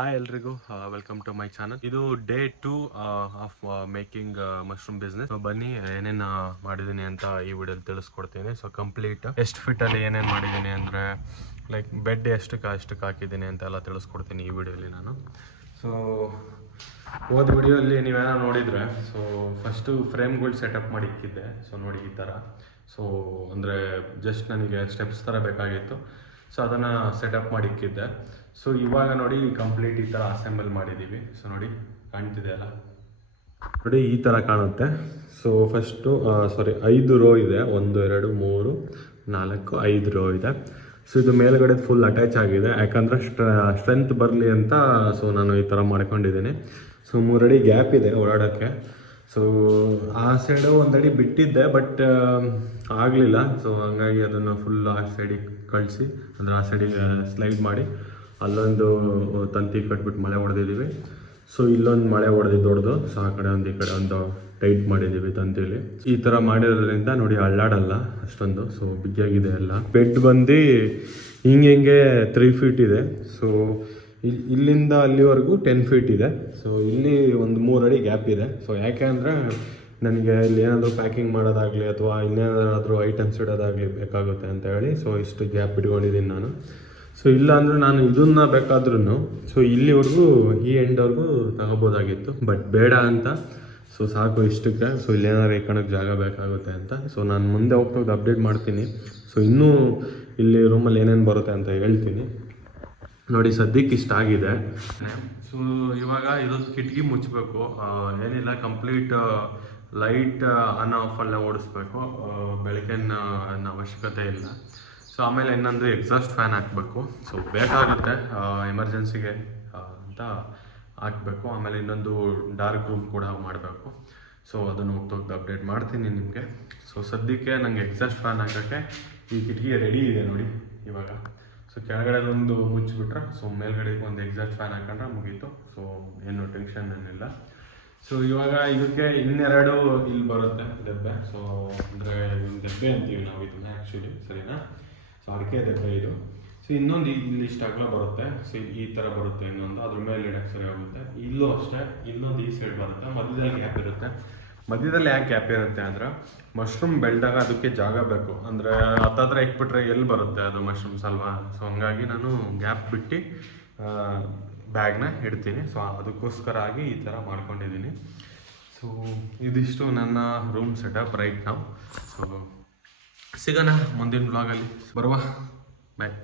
Hi ಎಲ್ರಿಗೂ welcome to my channel. ಇದು day 2 of making mushroom business. ಬನ್ನಿ ಏನೇನು ಮಾಡಿದ್ದೀನಿ ಅಂತ ಈ ವಿಡಿಯೋಲಿ ತಿಳಿಸ್ಕೊಡ್ತೀನಿ. ಸೊ ಕಂಪ್ಲೀಟ್ ಎಷ್ಟು ಫಿಟ್ಟಲ್ಲಿ ಏನೇನು ಮಾಡಿದ್ದೀನಿ ಅಂದರೆ ಲೈಕ್ ಬೆಡ್ ಎಷ್ಟಕ್ಕೆ ಹಾಕಿದ್ದೀನಿ ಅಂತೆಲ್ಲ ತಿಳಿಸ್ಕೊಡ್ತೀನಿ ಈ ವಿಡಿಯೋಲಿ ನಾನು. ಸೊ ಹೋದ ವಿಡಿಯೋಲಿ ನೀವೇನೋ ನೋಡಿದರೆ ಸೊ ಫಸ್ಟು ಫ್ರೇಮ್ಗಳು ಸೆಟಪ್ ಮಾಡಿ ಇಕ್ಕಿದ್ದೆ. ಸೊ ನೋಡಿ ಈ ಥರ. ಸೊ ಅಂದರೆ ಜಸ್ಟ್ ನನಗೆ ಸ್ಟೆಪ್ಸ್ ಥರ ಬೇಕಾಗಿತ್ತು. ಸೊ ಅದನ್ನು ಸೆಟಪ್ ಮಾಡಿ ಇಕ್ಕಿದ್ದೆ. ಸೊ ಇವಾಗ ನೋಡಿ ಕಂಪ್ಲೀಟ್ ಈ ಥರ ಅಸೆಂಬಲ್ ಮಾಡಿದ್ದೀವಿ. ಸೊ ನೋಡಿ ಕಾಣ್ತಿದೆ ಅಲ್ಲ, ನೋಡಿ ಈ ಥರ ಕಾಣುತ್ತೆ. ಸೊ ಫಸ್ಟು 5 ರೋ ಇದೆ. 1 2 3 4 5 ರೋ ಇದೆ. ಸೊ ಇದು ಮೇಲ್ಗಡೆ ಫುಲ್ ಅಟ್ಯಾಚ್ ಆಗಿದೆ, ಯಾಕಂದರೆ ಸ್ಟ್ರೆಂತ್ ಬರಲಿ ಅಂತ. ಸೊ ನಾನು ಈ ಥರ ಮಾಡ್ಕೊಂಡಿದ್ದೀನಿ. ಸೊ 3 ಅಡಿ ಗ್ಯಾಪ್ ಇದೆ ಓಡಾಡೋಕ್ಕೆ. ಸೊ ಆ ಸೈಡು 1 ಅಡಿ ಬಿಟ್ಟಿದ್ದೆ, ಬಟ್ ಆಗಲಿಲ್ಲ. ಸೊ ಹಂಗಾಗಿ ಅದನ್ನು ಫುಲ್ ಆ ಸೈಡಿಗೆ ಕಳಿಸಿ, ಅಂದರೆ ಆ ಸೈಡಿಗೆ ಸ್ಲೈಡ್ ಮಾಡಿ ಅಲ್ಲೊಂದು ತಂತಿ ಕಟ್ಬಿಟ್ಟು ಮಳೆ ಹೊಡೆದಿದ್ದೀವಿ. ಸೊ ಇಲ್ಲೊಂದು ಮಳೆ ಹೊಡೆದಿದ್ದು ದೊಡ್ಡದು. ಸೊ ಆ ಕಡೆ ಒಂದು ಈ ಕಡೆ ಒಂದು ಟೈಟ್ ಮಾಡಿದ್ದೀವಿ ತಂತಿಲಿ. ಈ ಥರ ಮಾಡಿರೋದ್ರಿಂದ ನೋಡಿ ಅಳ್ಳಾಡಲ್ಲ ಅಷ್ಟೊಂದು. ಸೊ ಬಿಗಿಯಾಗಿದೆ ಎಲ್ಲ. ಬೆಡ್ ಬಂದು ಹಿಂಗೆ 3 ಫೀಟ್ ಇದೆ. ಸೊ ಇಲ್ಲಿಂದ ಅಲ್ಲಿವರೆಗೂ 10 ಫೀಟ್ ಇದೆ. ಸೊ ಇಲ್ಲಿ ಒಂದು 3 ಅಡಿ ಗ್ಯಾಪ್ ಇದೆ. ಸೊ ಯಾಕೆ ಅಂದರೆ ನನಗೆ ಇಲ್ಲಿ ಏನಾದರೂ ಪ್ಯಾಕಿಂಗ್ ಮಾಡೋದಾಗಲಿ ಅಥವಾ ಇನ್ನೇನಾದರೂ ಐಟಮ್ಸ್ ಇಡೋದಾಗಲಿ ಬೇಕಾಗುತ್ತೆ ಅಂತ ಹೇಳಿ ಸೊ ಇಷ್ಟು ಗ್ಯಾಪ್ ಇಟ್ಕೊಂಡಿದ್ದೀನಿ ನಾನು. ಸೊ ಇಲ್ಲ ಅಂದರೆ ನಾನು ಇದನ್ನು ಬೇಕಾದ್ರೂ ಸೊ ಇಲ್ಲಿವರೆಗೂ ಈ ಎಂಡ್ವರೆಗೂ ತಗೋಬೋದಾಗಿತ್ತು, ಬಟ್ ಬೇಡ ಅಂತ. ಸೊ ಸಾಕು ಇಷ್ಟಕ್ಕೆ. ಸೊ ಇಲ್ಲೇನಾದ್ರು ಇಟ್ಕೊಳಕ್ಕೆ ಜಾಗ ಬೇಕಾಗುತ್ತೆ ಅಂತ. ಸೊ ನಾನು ಮುಂದೆ ಹೋಗ್ತಾ ಅಪ್ಡೇಟ್ ಮಾಡ್ತೀನಿ. ಸೊ ಇನ್ನೂ ಇಲ್ಲಿ ರೂಮಲ್ಲಿ ಏನೇನು ಬರುತ್ತೆ ಅಂತ ಹೇಳ್ತೀನಿ. ನೋಡಿ ಸದ್ಯಕ್ಕೆ ಇಷ್ಟ ಆಗಿದೆ. ಸೊ ಇವಾಗ ಇದೊಂದು ಕಿಟಕಿ ಮುಚ್ಚಬೇಕು. ಏನಿಲ್ಲ, ಕಂಪ್ಲೀಟ್ ಲೈಟ್ ಆನ್ ಆಫ್ ಅಲ್ಲೇ ಓಡಿಸ್ಬೇಕು. ಬೆಳಕಿನ ಅವಶ್ಯಕತೆ ಇಲ್ಲ. ಸೊ ಆಮೇಲೆ ಇನ್ನೊಂದು ಎಕ್ಸಾಸ್ಟ್ ಫ್ಯಾನ್ ಹಾಕಬೇಕು. ಸೊ ಬೇಕಾಗುತ್ತೆ ಎಮರ್ಜೆನ್ಸಿಗೆ ಅಂತ ಹಾಕಬೇಕು. ಆಮೇಲೆ ಇನ್ನೊಂದು ಡಾರ್ಕ್ ರೂಮ್ ಕೂಡ ಮಾಡಬೇಕು. ಸೊ ಅದನ್ನು ಹೋಗ್ತಾ ಅಪ್ಡೇಟ್ ಮಾಡ್ತೀನಿ ನಿಮಗೆ. ಸೊ ಸದ್ಯಕ್ಕೆ ನನಗೆ ಎಕ್ಸಾಸ್ಟ್ ಫ್ಯಾನ್ ಹಾಕೋಕ್ಕೆ ಈ ಕಿಟಕಿ ರೆಡಿ ಇದೆ ನೋಡಿ ಇವಾಗ. ಸೊ ಕೆಳಗಡೆ ಒಂದು ಮುಚ್ಚಿಬಿಟ್ರೆ ಸೊ ಮೇಲ್ಗಡೆ ಒಂದು ಎಕ್ಸಾಸ್ಟ್ ಫ್ಯಾನ್ ಹಾಕೊಂಡ್ರೆ ಮುಗೀತು. ಸೊ ಏನು ಟೆನ್ಷನ್ ಏನಿಲ್ಲ. ಸೊ ಇವಾಗ ಇದಕ್ಕೆ ಇನ್ನೆರಡು ಇಲ್ಲಿ ಬರುತ್ತೆ ದೆಬ್ಬೆ. ಸೊ ಅಂದರೆ ದೆಬ್ಬೆ ಅಂತೀವಿ ನಾವು ಇದನ್ನ ಆ್ಯಕ್ಚುಲಿ, ಸರಿನಾ? ಸೊ ಅಡಿಕೆ ದೆಬ್ಬೆ ಇದು. ಸೊ ಇನ್ನೊಂದು ಇಲ್ಲಿ ಇಷ್ಟು ಅಗಲ ಬರುತ್ತೆ. ಸೊ ಈ ಥರ ಬರುತ್ತೆ ಇನ್ನೊಂದು, ಅದ್ರ ಮೇಲೆ ಇಡಕ್ಕೆ ಸರಿ ಆಗುತ್ತೆ. ಇಲ್ಲೂ ಅಷ್ಟೇ ಇನ್ನೊಂದು ಈ ಸೈಡ್ ಬರುತ್ತೆ. ಮಧ್ಯದಲ್ಲಿ ಗ್ಯಾಪ್ ಇರುತ್ತೆ. ಮಧ್ಯದಲ್ಲಿ ಯಾಕೆ ಗ್ಯಾಪ್ ಇರುತ್ತೆ ಅಂದರೆ ಮಶ್ರೂಮ್ ಬೆಳೆದಾಗ ಅದಕ್ಕೆ ಜಾಗ ಬೇಕು. ಅಂದರೆ ಹತ್ತತ್ರ ಇಟ್ಬಿಟ್ರೆ ಎಲ್ಲಿ ಬರುತ್ತೆ ಅದು ಮಶ್ರೂಮ್ಸ್ ಅಲ್ವಾ? ಸೊ ಹಂಗಾಗಿ ನಾನು ಗ್ಯಾಪ್ ಬಿಟ್ಟು ಬ್ಯಾಗ್ನ ಇಡ್ತೀನಿ. ಸೊ ಅದಕ್ಕೋಸ್ಕರ ಆಗಿ ಈ ಥರ ಮಾಡ್ಕೊಂಡಿದ್ದೀನಿ. ಸೊ ಇದಿಷ್ಟು ನನ್ನ ರೂಮ್ ಸೆಟಪ್ ರೈಟ್ ನಾವು. ಸೊ ಸಿಗೋಣ ಮುಂದಿನ ವ್ಲಾಗಲ್ಲಿ. ಬರುವ ಬಾಯ್.